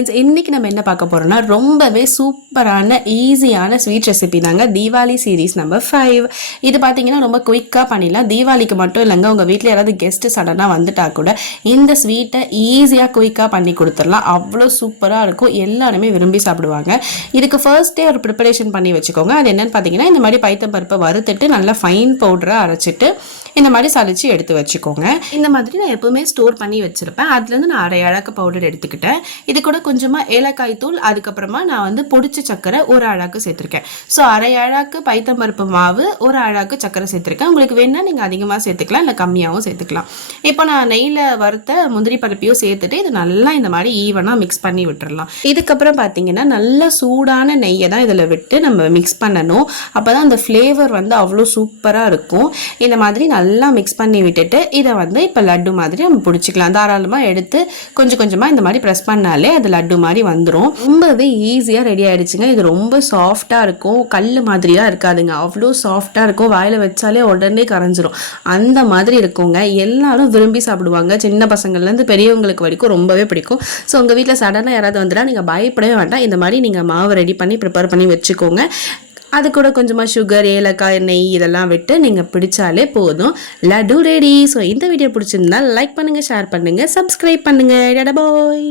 Friends, இன்னைக்கு நம்ம என்ன பார்க்க போறோம்னா ரொம்பவே சூப்பரான ஈஸியான ஸ்வீட் ரெசிபி தாங்க. Deepavali series number 5. இது பார்த்தீங்கன்னா ரொம்ப குயிக்காக பண்ணிடலாம். தீபாவளிக்கு மட்டும் இல்லைங்க, உங்கள் வீட்டில் யாராவது கெஸ்ட் சடனாக வந்துட்டா கூட இந்த ஸ்வீட்டை ஈஸியாக குயிக்காக பண்ணி கொடுத்துடலாம். அவ்வளோ சூப்பராக இருக்கும், எல்லாருமே விரும்பி சாப்பிடுவாங்க. இதுக்கு ஃபர்ஸ்டே ஒரு ப்ரிப்பரேஷன் பண்ணி வச்சுக்கோங்க. அது என்னன்னு பார்த்தீங்கன்னா, இந்த மாதிரி பைத்தம் பருப்பை வறுத்துட்டு நல்லா ஃபைன் பவுடராக அரைச்சிட்டு இந்த மாதிரி சலிச்சு எடுத்து வச்சுக்கோங்க. இந்த மாதிரி நான் எப்பவுமே ஸ்டோர் பண்ணி வச்சிருப்பேன். அதுலேருந்து நான் அரை அழகு பவுடர் எடுத்துக்கிட்டேன். இது கூட கொஞ்சமாக ஏலக்காய் தூள், அதுக்கப்புறமா நான் வந்து பொடிச்ச சக்கரை ஒரு அழகு சேர்த்துருக்கேன். ஸோ அரை அழகு பைத்தம்பருப்பு மாவு, ஒரு அழகு சக்கரை சேர்த்துருக்கேன். உங்களுக்கு வேணால் நீங்கள் அதிகமாக சேர்த்துக்கலாம், இல்லை கம்மியாகவும் சேர்த்துக்கலாம். இப்போ நான் நெய்யில் வறுத்த முந்திரி பருப்பையும் சேர்த்துட்டு இது நல்லா இந்த மாதிரி ஈவனாக மிக்ஸ் பண்ணி விட்டுறலாம். இதுக்கப்புறம் பார்த்தீங்கன்னா நல்ல சூடான நெய்யை தான் இதில் விட்டு நம்ம மிக்ஸ் பண்ணணும். அப்போ தான் அந்த ஃப்ளேவர் வந்து அவ்வளோ சூப்பராக இருக்கும். இந்த மாதிரி நல்லா மிக்ஸ் பண்ணி விட்டுட்டு இதை வந்து இப்போ லட்டு மாதிரி நம்ம பிடிச்சிக்கலாம். தாராளமாக எடுத்து கொஞ்சம் கொஞ்சமாக இந்த மாதிரி ப்ரெஸ் பண்ணாலே அது லட்டு மாதிரி வந்துடும். ரொம்பவே ஈஸியாக ரெடி ஆகிடுச்சுங்க. இது ரொம்ப சாஃப்டாக இருக்கும், கல் மாதிரியாக இருக்காதுங்க. அவ்வளோ சாஃப்டாக இருக்கும், வாயில் வச்சாலே உடனே கரைஞ்சிரும். அந்த மாதிரி இருக்குங்க. எல்லாரும் விரும்பி சாப்பிடுவாங்க, சின்ன பசங்கள்லேருந்து பெரியவங்களுக்கு வரைக்கும் ரொம்பவே பிடிக்கும். ஸோ உங்கள் வீட்டில் சடனாக யாராவது வந்துட்டா நீங்கள் பயப்படவே வேண்டாம். இந்த மாதிரி நீங்கள் மாவு ரெடி பண்ணி ப்ரிப்பேர் பண்ணி வச்சுக்கோங்க. அது கூட கொஞ்சமாக சுகர், ஏலக்காய், நெய் இதெல்லாம் விட்டு நீங்கள் பிடிச்சாலே போதும், லட்டு ரெடி. ஸோ இந்த வீடியோ பிடிச்சிருந்தா லைக் பண்ணுங்கள், ஷேர் பண்ணுங்கள், சப்ஸ்கிரைப் பண்ணுங்கள். பாய்.